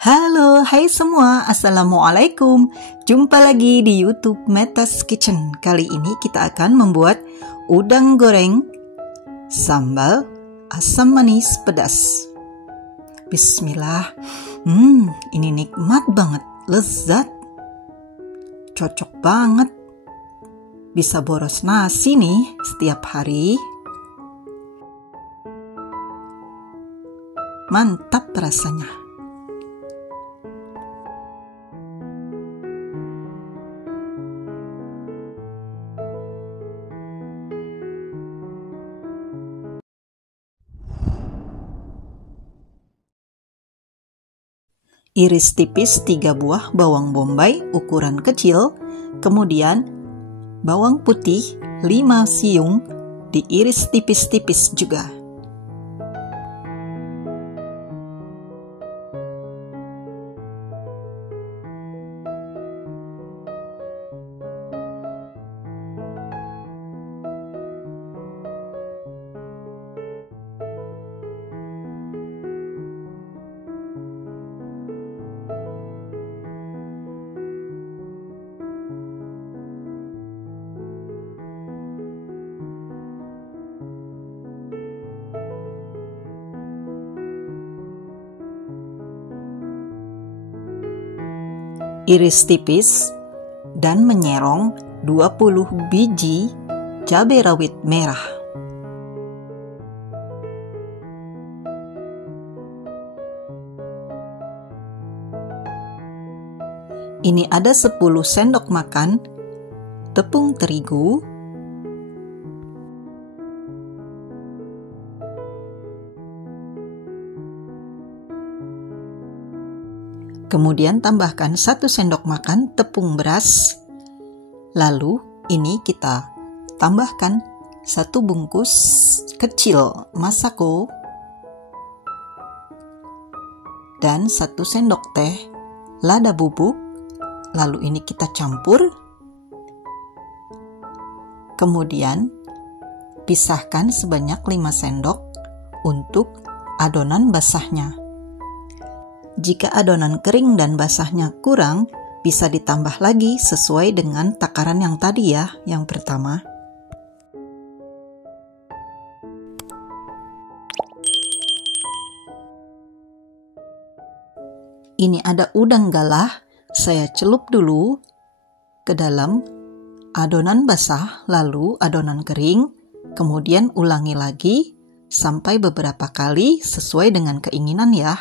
Halo, hai semua, Assalamualaikum. Jumpa lagi di YouTube Meta's Kitchen. Kali ini kita akan membuat udang goreng sambal asam manis pedas. Bismillah. Ini nikmat banget, lezat. Cocok banget. Bisa boros nasi nih setiap hari. Mantap rasanya. Iris tipis 3 buah bawang bombay ukuran kecil, kemudian bawang putih 5 siung diiris tipis-tipis juga. Iris tipis dan menyerong 20 biji cabai rawit merah. Ini ada 10 sendok makan tepung terigu, kemudian tambahkan 1 sendok makan tepung beras. Lalu ini kita tambahkan 1 bungkus kecil masako dan 1 sendok teh lada bubuk. Lalu ini kita campur. Kemudian pisahkan sebanyak 5 sendok untuk adonan basahnya. Jika adonan kering dan basahnya kurang, bisa ditambah lagi sesuai dengan takaran yang tadi ya, yang pertama. Ini ada udang galah, saya celup dulu ke dalam adonan basah, lalu adonan kering, kemudian ulangi lagi sampai beberapa kali sesuai dengan keinginan ya.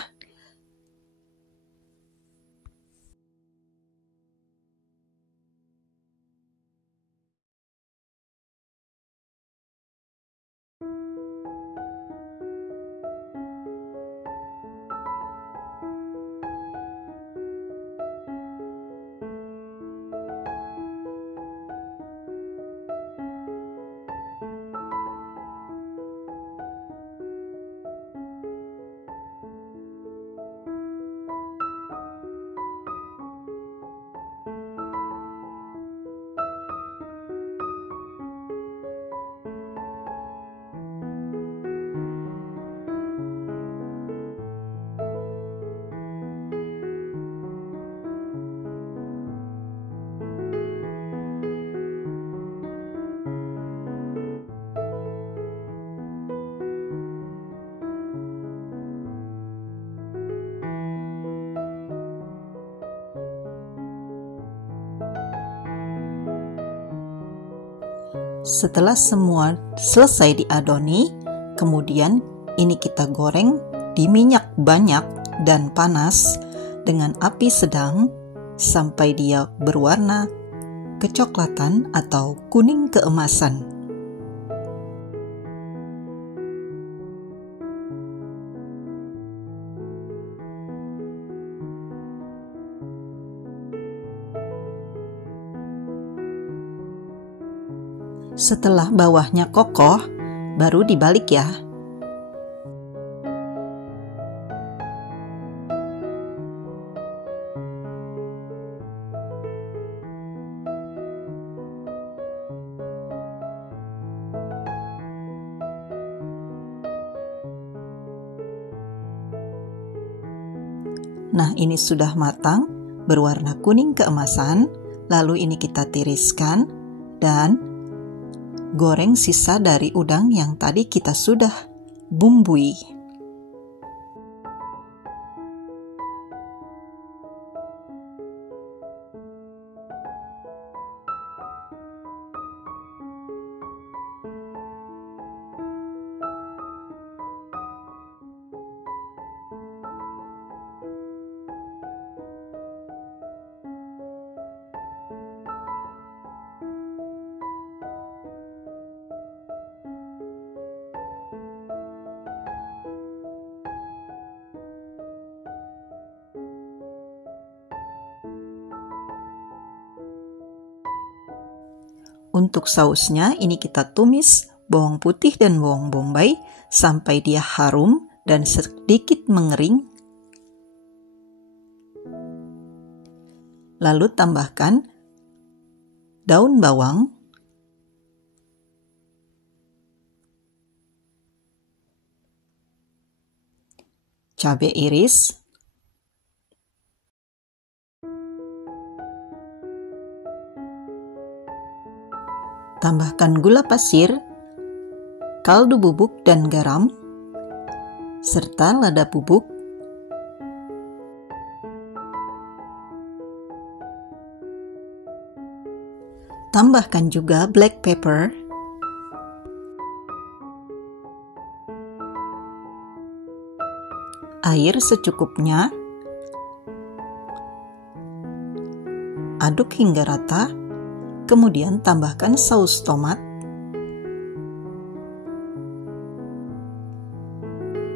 Setelah semua selesai diadoni, kemudian ini kita goreng di minyak banyak dan panas dengan api sedang sampai dia berwarna kecoklatan atau kuning keemasan. Setelah bawahnya kokoh, baru dibalik ya. Nah, ini sudah matang, berwarna kuning keemasan. Lalu ini kita tiriskan dan goreng sisa dari udang yang tadi kita sudah bumbui. Untuk sausnya, ini kita tumis bawang putih dan bawang bombay sampai dia harum dan sedikit mengering. Lalu tambahkan daun bawang, cabai iris, tambahkan gula pasir, kaldu bubuk dan garam, serta lada bubuk. Tambahkan juga black pepper, air secukupnya, aduk hingga rata. Kemudian tambahkan saus tomat,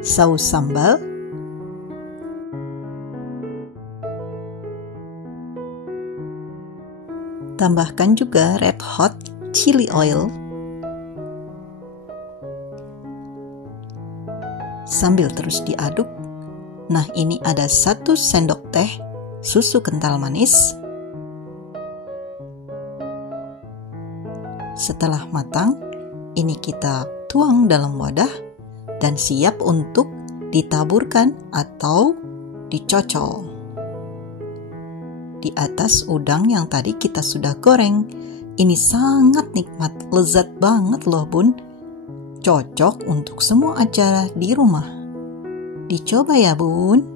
saus sambal, tambahkan juga red hot chili oil, sambil terus diaduk. Nah, ini ada 1 sendok teh susu kental manis. Setelah matang, ini kita tuang dalam wadah dan siap untuk ditaburkan atau dicocol di atas udang yang tadi kita sudah goreng. Ini sangat nikmat, lezat banget loh bun. Cocok untuk semua acara di rumah. Dicoba ya bun.